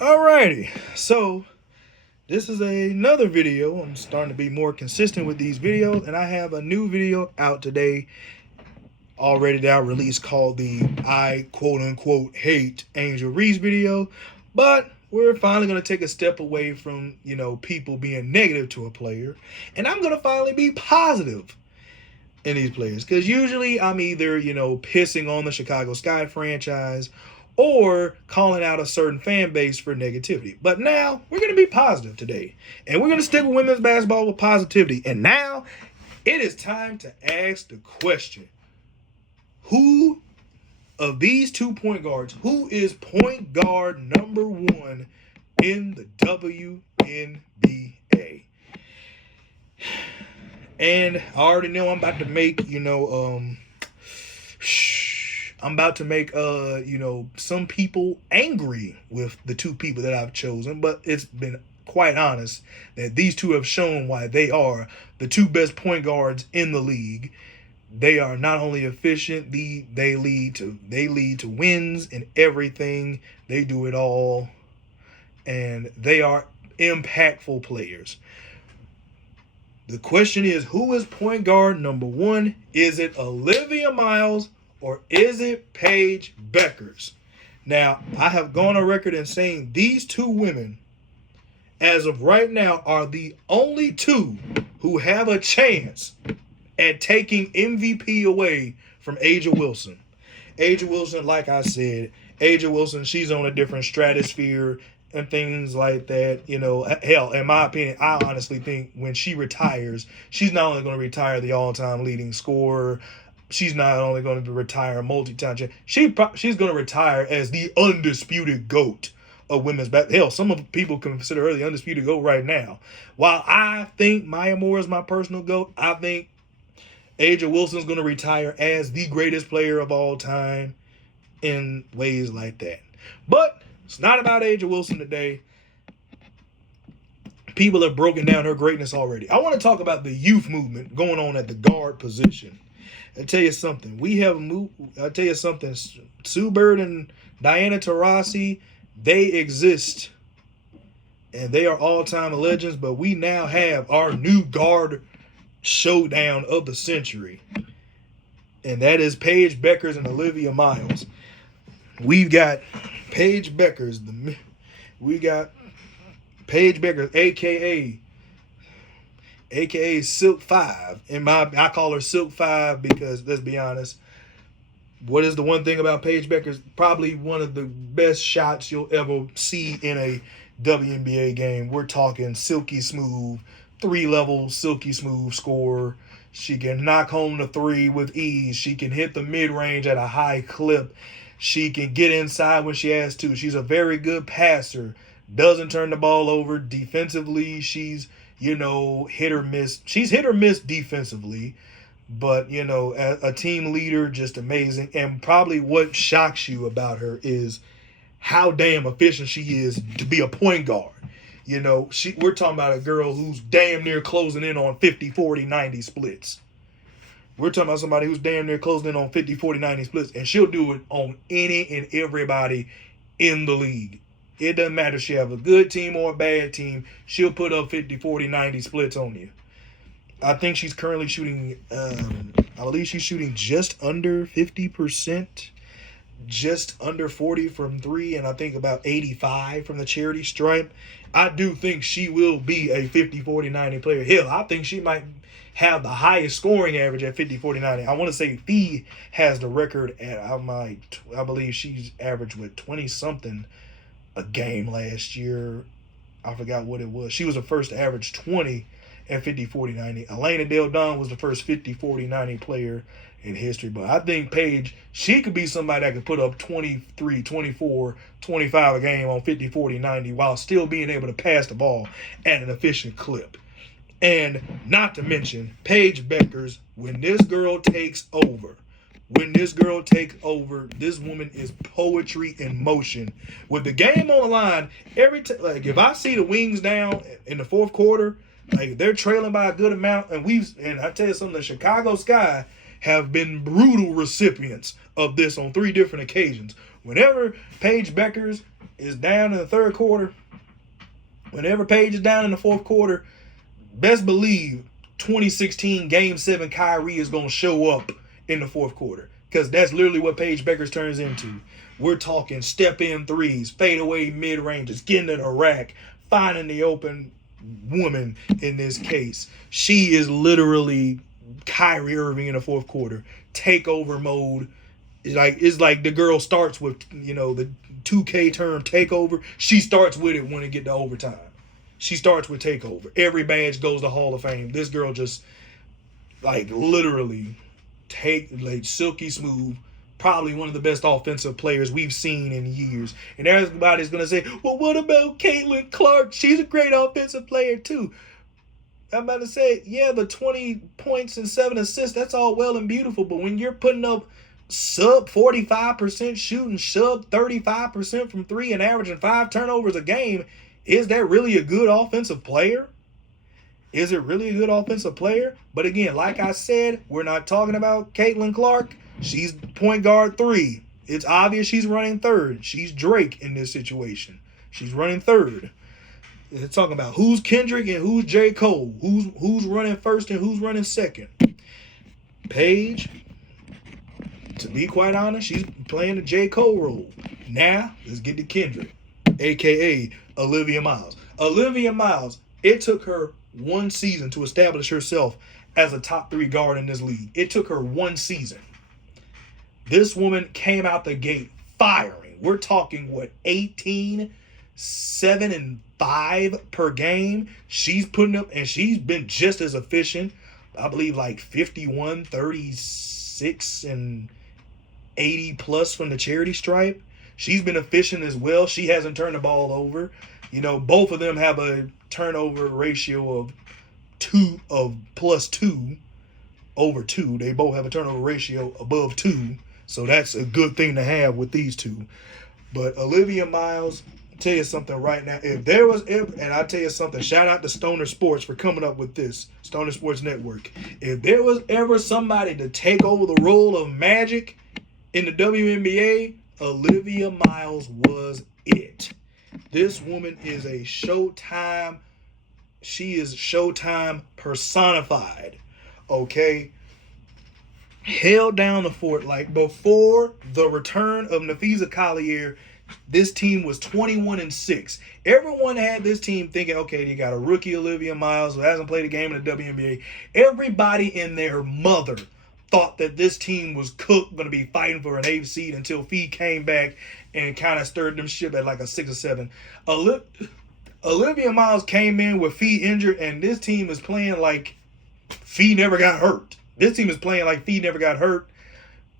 Alrighty, so this is another video. I'm starting to be more consistent with these videos, and I have a new video out today, already now released, called the I quote unquote hate Angel Reese video. But we're finally going to take a step away from, people being negative to a player, and I'm going to finally be positive in these players, because usually I'm either pissing on the Chicago Sky franchise or calling out a certain fan base for negativity. But now we're going to be positive today, and we're going to stick with women's basketball with positivity. And now it is time to ask the question: who of these 2 point guards, who is point guard number one in the WNBA? And I already know I'm about to make, I'm about to make, some people angry with the two people that I've chosen, but it's been quite honest that these two have shown why they are the two best point guards in the league. They are not only efficient, they lead to wins and everything. They do it all, and they are impactful players. The question is, who is point guard number one? Is it Olivia Miles or is it Paige Bueckers? Now, I have gone on record in saying these two women, as of right now, are the only two who have a chance at taking MVP away from A'ja Wilson. A'ja Wilson, like I said, A'ja Wilson, she's on a different stratosphere and things like that. Hell, in my opinion, I honestly think when she retires, she's not only going to retire the all-time leading scorer, she's not only going to retire multi-time champion, she's going to retire as the undisputed GOAT of women's basketball. Hell, some of people consider her the undisputed GOAT right now. While I think Maya Moore is my personal GOAT, I think A'ja Wilson's going to retire as the greatest player of all time in ways like that. But it's not about A'ja Wilson today. People have broken down her greatness already. I want to talk about the youth movement going on at the guard position. I'll tell you something. I'll tell you something. Sue Bird and Diana Taurasi, they exist. And they are all-time legends. But we now have our new guard showdown of the century. And that is Paige Bueckers and Olivia Miles. We've got Paige Bueckers, aka Silk 5. I call her Silk 5 because, let's be honest, what is the one thing about Paige Bueckers? Probably one of the best shots you'll ever see in a WNBA game. We're talking silky smooth, 3-level silky smooth score. She can knock home the three with ease. She can hit the mid-range at a high clip. She can get inside when she has to. She's a very good passer. Doesn't turn the ball over. Defensively, she's, hit or miss. She's hit or miss defensively. But, a team leader, just amazing. And probably what shocks you about her is how damn efficient she is to be a point guard. We're talking about a girl who's damn near closing in on 50, 40, 90 splits. We're talking about somebody who's damn near closing in on 50, 40, 90 splits, and she'll do it on any and everybody in the league. It doesn't matter if she have a good team or a bad team. She'll put up 50, 40, 90 splits on you. I think she's currently shooting, I believe she's shooting just under 50%, just under 40 from three, and I think about 85 from the charity stripe. I do think she will be a 50, 40, 90 player. Hell, I think she might have the highest scoring average at 50, 40, 90. I want to say Fee has the record at, I believe she's averaged with 20-something a game last year. I forgot what it was. She was the first to average 20 at 50, 40, 90. Elena Del Don was the first 50, 40, 90 player in history. But I think Paige, she could be somebody that could put up 23, 24, 25 a game on 50, 40, 90 while still being able to pass the ball at an efficient clip. And not to mention, Paige Bueckers, when this girl takes over, this woman is poetry in motion. With the game on the line, if I see the Wings down in the fourth quarter, like they're trailing by a good amount, and I tell you something, the Chicago Sky have been brutal recipients of this on 3 different occasions. Whenever Paige Bueckers is down in the third quarter, whenever Paige is down in the fourth quarter, best believe 2016 Game 7 Kyrie is going to show up in the fourth quarter. Because that's literally what Paige Bueckers turns into. We're talking step-in threes, fade-away mid-ranges, getting to the rack, finding the open woman in this case. She is literally Kyrie Irving in the fourth quarter. Takeover mode. It's like the girl starts with, the 2K term takeover. She starts with it when it get to overtime. She starts with takeover. Every badge goes to Hall of Fame. This girl just, literally silky smooth. Probably one of the best offensive players we've seen in years. And everybody's going to say, well, what about Caitlin Clark? She's a great offensive player too. I'm about to say, yeah, the 20 points and 7 assists, that's all well and beautiful. But when you're putting up sub 45% shooting, sub 35% from 3 and averaging 5 turnovers a game, is that really a good offensive player? Is it really a good offensive player? But again, like I said, we're not talking about Caitlin Clark. She's point guard 3. It's obvious she's running third. She's Drake in this situation. She's running third. It's talking about who's Kendrick and who's J. Cole. Who's running first and who's running second. Paige, to be quite honest, she's playing the J. Cole role. Now, let's get to Kendrick, a.k.a. Olivia Miles. Olivia Miles, it took her one season to establish herself as a top 3 guard in this league. It took her one season. This woman came out the gate firing. We're talking, 18, 7, and 5 per game. She's putting up, and she's been just as efficient. I believe 51, 36, and 80 plus from the charity stripe. She's been efficient as well. She hasn't turned the ball over. Both of them have a turnover ratio of +2 over 2. They both have a turnover ratio above 2. So that's a good thing to have with these two. But Olivia Miles, I'll tell you something right now. And I'll tell you something, shout out to Stoner Sports for coming up with this, Stoner Sports Network. If there was ever somebody to take over the role of Magic in the WNBA, Olivia Miles was it. This woman is a Showtime. She is Showtime personified. Okay? Held down the fort. Before the return of Nafisa Collier, this team was 21-6. Everyone had this team thinking, okay, they got a rookie Olivia Miles who hasn't played a game in the WNBA. Everybody and their mother thought that this team was cooked, going to be fighting for an 8th seed until Fee came back and kind of stirred them ship at a 6 or 7. Olivia Miles came in with Fee injured, and this team is playing like Fee never got hurt. This team is playing like Fee never got hurt.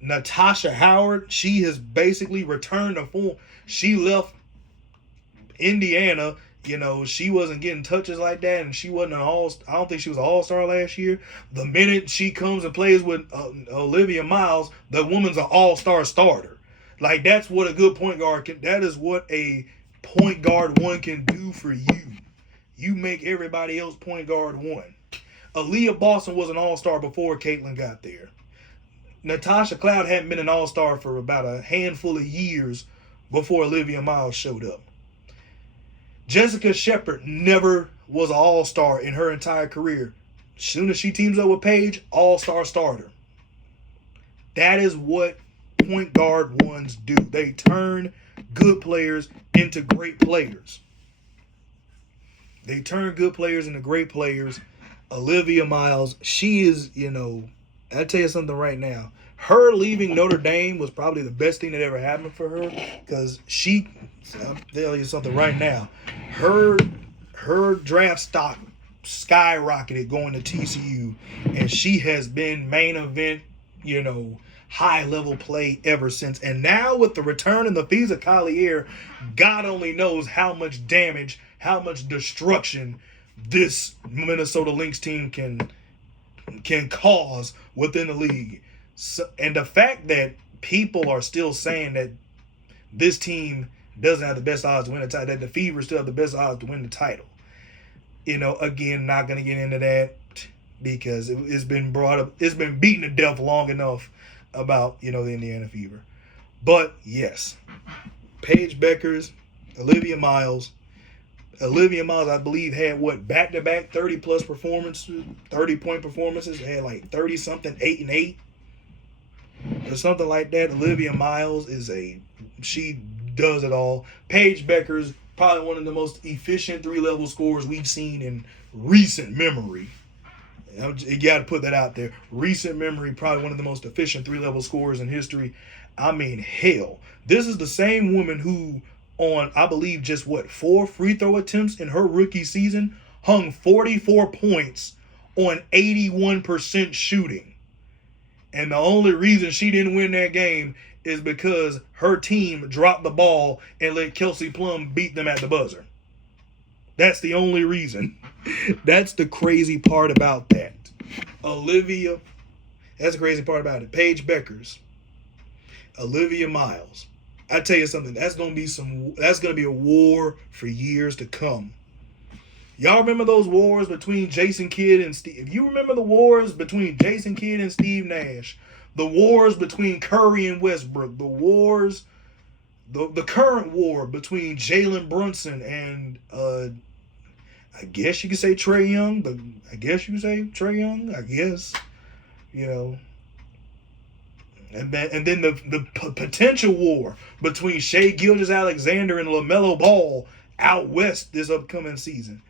Natasha Howard, she has basically returned to form. She left Indiana. She wasn't getting touches like that, and she wasn't I don't think she was an all-star last year. The minute she comes and plays with Olivia Miles, the woman's an all-star starter. That's what a good point guard can. That is what a point guard 1 can do for you. You make everybody else point guard 1. Aaliyah Boston was an all-star before Caitlin got there. Natasha Cloud hadn't been an all-star for about a handful of years before Olivia Miles showed up. Jessica Shepard never was an all-star in her entire career. As soon as she teams up with Paige, all-star starter. That is what point guard 1s do. They turn good players into great players. They turn good players into great players. Olivia Miles, she is, I'll tell you something right now. Her leaving Notre Dame was probably the best thing that ever happened for her, because I'll tell you something right now. Her draft stock skyrocketed going to TCU, and she has been main event, high level play ever since. And now with the return of Nafisa Collier, God only knows how much damage, how much destruction this Minnesota Lynx team can cause within the league. So, and the fact that people are still saying that this team doesn't have the best odds to win the title, that the Fever still have the best odds to win the title. Again, not going to get into that because it's been brought up, it's been beaten to death long enough about, the Indiana Fever. But yes, Paige Bueckers, Olivia Miles. Olivia Miles, I believe, had what, back-to-back 30-plus performances, 30-point performances. Had like 30-something, 8 and 8, or something like that. Olivia Miles she does it all. Paige Bueckers, probably one of the most efficient three-level scorers we've seen in recent memory. You got to put that out there. Recent memory, probably one of the most efficient three-level scorers in history. I mean, hell, this is the same woman who, on, I believe, just 4 free throw attempts in her rookie season, hung 44 points on 81% shooting. And the only reason she didn't win that game is because her team dropped the ball and let Kelsey Plum beat them at the buzzer. That's the only reason. That's the crazy part about that. Olivia, that's the crazy part about it. Paige Bueckers, Olivia Miles. I tell you something, that's gonna be a war for years to come. Y'all remember those wars between Jason Kidd and Steve? If you remember the wars between Jason Kidd and Steve Nash, the wars between Curry and Westbrook, the wars, the current war between Jalen Brunson and I guess you could say Trae Young. I guess you know. And then the potential war between Shai Gilgeous-Alexander and LaMelo Ball out west this upcoming season.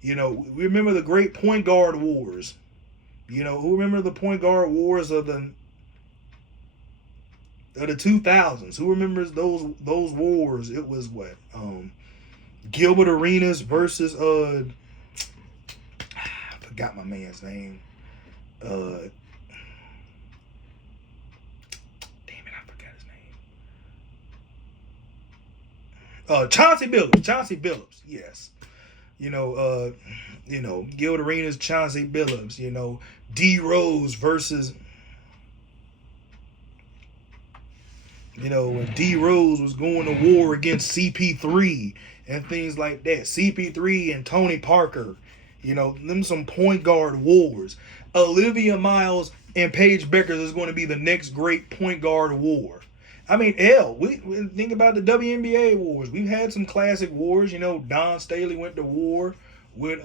You know, we remember the great point guard wars. You know, who remember the point guard wars of the 2000s? Who remembers those wars? It was what? Gilbert Arenas versus I forgot my man's name. Damn it, I forgot his name. Chauncey Billups, yes. Gilbert Arenas, Chauncey Billups, D Rose versus, when D Rose was going to war against CP3 and things like that. CP3 and Tony Parker, them some point guard wars. Olivia Miles and Paige Bueckers is going to be the next great point guard war. I mean, we think about the WNBA wars. We've had some classic wars. Don Staley went to war with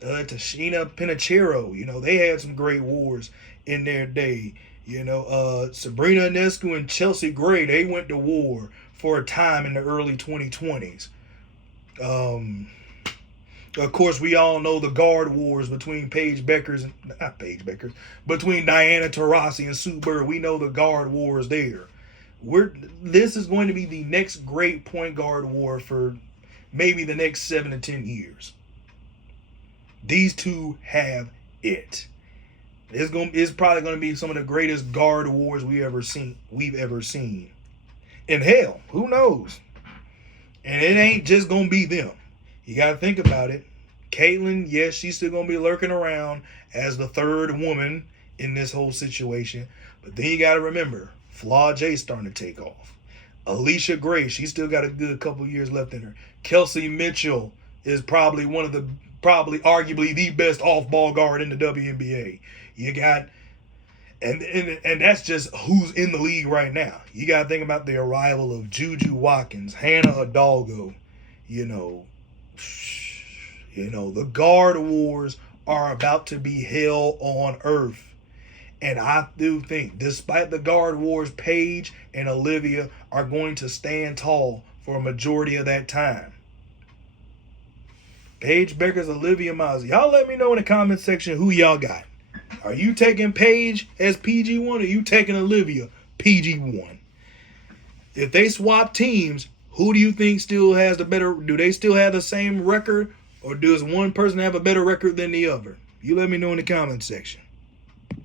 Tashina Pinachero. They had some great wars in their day. Sabrina Ionescu and Chelsea Gray, they went to war for a time in the early 2020s. Of course, we all know the guard wars between between Diana Taurasi and Sue Bird. We know the guard wars there. This is going to be the next great point guard war for maybe the next 7 to 10 years. These two have it. It's probably going to be some of the greatest guard wars we've ever seen. And hell, who knows? And it ain't just going to be them. You got to think about it. Caitlyn, yes, she's still going to be lurking around as the third woman in this whole situation. But then you got to remember, Flaw J's starting to take off. Alicia Gray, she's still got a good couple years left in her. Kelsey Mitchell is probably arguably the best off-ball guard in the WNBA. You got, and that's just who's in the league right now. You got to think about the arrival of Juju Watkins, Hannah Hidalgo, the guard wars are about to be hell on earth. And I do think, despite the guard wars, Paige and Olivia are going to stand tall for a majority of that time. Paige Bueckers, Olivia Miles. Y'all let me know in the comment section who y'all got. Are you taking Paige as PG1 or are you taking Olivia PG1? If they swap teams, who do you think still has the better? Do they still have the same record, or does one person have a better record than the other? You let me know in the comment section.